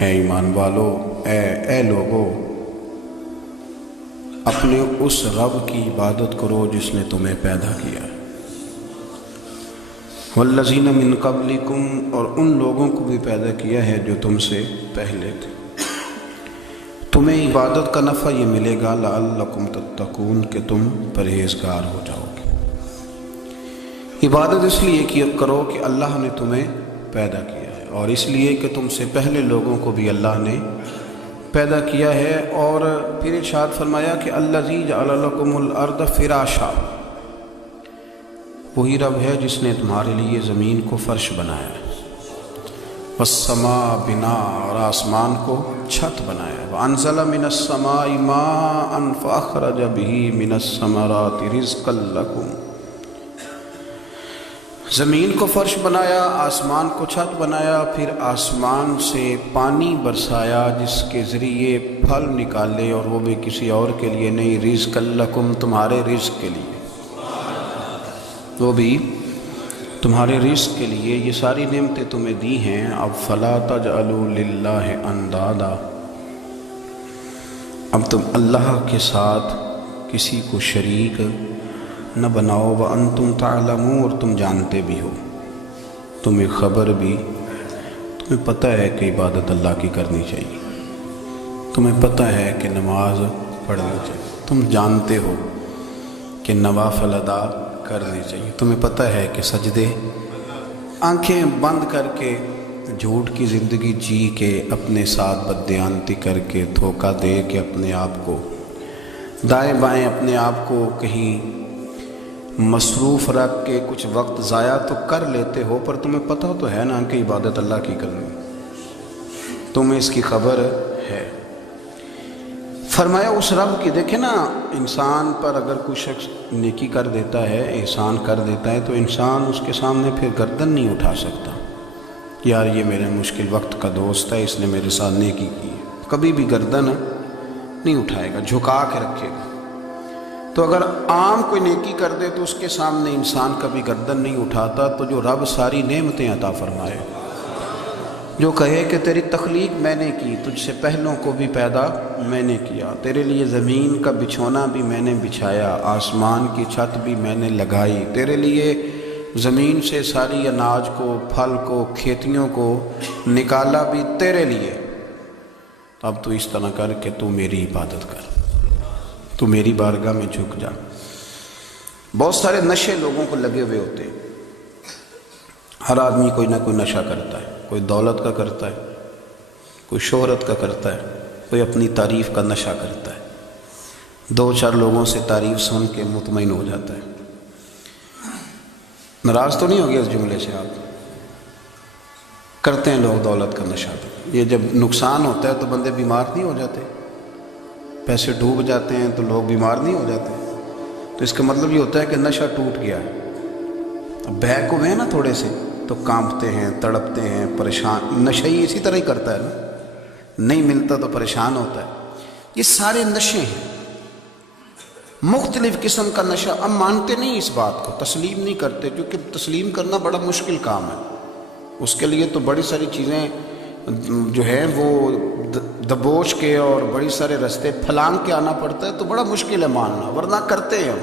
اے ایمان والو، اے لوگو، اپنے اس رب کی عبادت کرو جس نے تمہیں پیدا کیا ہے، والذین من قبلکم، اور ان لوگوں کو بھی پیدا کیا ہے جو تم سے پہلے تھے۔ تمہیں عبادت کا نفع یہ ملے گا لعلکم تتقون، کہ تم پرہیزگار ہو جاؤ گے۔ عبادت اس لیے کرو کہ اللہ نے تمہیں پیدا کیا ہے، اور اس لیے کہ تم سے پہلے لوگوں کو بھی اللہ نے پیدا کیا ہے۔ اور پھر ارشاد فرمایا کہ الذی جعل لکم الارض فراشا، وہی رب ہے جس نے تمہارے لیے زمین کو فرش بنایا ہے، والسماء بناء، اور آسمان کو چھت بنایا ہے، وانزل من السماء ماء فاخرج به من الثمرات رزقا لکم، زمین کو فرش بنایا، آسمان کو چھت بنایا، پھر آسمان سے پانی برسایا جس کے ذریعے پھل نکالے، اور وہ بھی کسی اور کے لیے نہیں، رزقا لکم، تمہارے رزق کے لیے، وہ بھی تمہارے رزق کے لیے۔ یہ ساری نعمتیں تمہیں دی ہیں، اب فلا تجعلوا للہ اندادا، اب تم اللہ کے ساتھ کسی کو شریک نہ بناؤ، وانتم تعلمون، اور تم جانتے بھی ہو، تمہیں خبر بھی، تمہیں پتہ ہے کہ عبادت اللہ کی کرنی چاہیے، تمہیں پتہ ہے کہ نماز پڑھنی چاہیے، تم جانتے ہو کہ نوافل ادا کرنی چاہیے، تمہیں پتہ ہے کہ سجدے آنکھیں بند کر کے جھوٹ کی زندگی جی کے، اپنے ساتھ بددیانتی کر کے، دھوکہ دے کے، اپنے آپ کو دائیں بائیں، اپنے آپ کو کہیں مصروف رکھ کے کچھ وقت ضائع تو کر لیتے ہو، پر تمہیں پتہ تو ہے نا کہ عبادت اللہ کی کرنی، تمہیں اس کی خبر ہے۔ فرمایا اس رب کی، دیکھیں نا، انسان پر اگر کوئی شخص نیکی کر دیتا ہے، احسان کر دیتا ہے، تو انسان اس کے سامنے پھر گردن نہیں اٹھا سکتا، یار یہ میرے مشکل وقت کا دوست ہے، اس نے میرے ساتھ نیکی کی ہے، کبھی بھی گردن نہیں اٹھائے گا، جھکا کے رکھے گا۔ تو اگر عام کوئی نیکی کر دے تو اس کے سامنے انسان کبھی گردن نہیں اٹھاتا، تو جو رب ساری نعمتیں عطا فرمائے، جو کہے کہ تیری تخلیق میں نے کی، تجھ سے پہلوں کو بھی پیدا میں نے کیا، تیرے لیے زمین کا بچھونا بھی میں نے بچھایا، آسمان کی چھت بھی میں نے لگائی، تیرے لیے زمین سے ساری اناج کو، پھل کو، کھیتیوں کو نکالا بھی تیرے لیے، اب تو اس طرح کر کہ تو میری عبادت کر، تو میری بارگاہ میں جھک جا۔ بہت سارے نشے لوگوں کو لگے ہوئے ہوتے ہیں، ہر آدمی کوئی نہ کوئی نشہ کرتا ہے، کوئی دولت کا کرتا ہے، کوئی شہرت کا کرتا ہے، کوئی اپنی تعریف کا نشہ کرتا ہے، دو چار لوگوں سے تعریف سن کے مطمئن ہو جاتا ہے۔ ناراض تو نہیں ہو گیا اس جملے سے؟ آپ کرتے ہیں لوگ دولت کا نشہ بھی، یہ جب نقصان ہوتا ہے تو بندے بیمار نہیں ہو جاتے؟ پیسے ڈوب جاتے ہیں تو لوگ بیمار نہیں ہو جاتے؟ تو اس کا مطلب یہ ہوتا ہے کہ نشہ ٹوٹ گیا ہے۔ اب بہک ہوئے ہیں نا تھوڑے سے تو کانپتے ہیں، تڑپتے ہیں، پریشان، نشہ ہی اسی طرح ہی کرتا ہے نا، نہیں ملتا تو پریشان ہوتا ہے۔ یہ سارے نشے ہیں، مختلف قسم کا نشہ۔ اب مانتے نہیں اس بات کو، تسلیم نہیں کرتے، کیونکہ تسلیم کرنا بڑا مشکل کام ہے، اس کے لیے تو بڑی ساری چیزیں جو ہیں وہ دبوچ کے اور بڑی سارے رستے پھلانگ کے آنا پڑتا ہے، تو بڑا مشکل ہے ماننا، ورنہ کرتے ہیں ہم،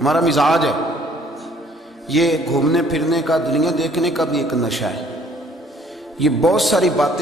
ہمارا مزاج ہے۔ یہ گھومنے پھرنے کا، دنیا دیکھنے کا بھی ایک نشہ ہے، یہ بہت ساری باتیں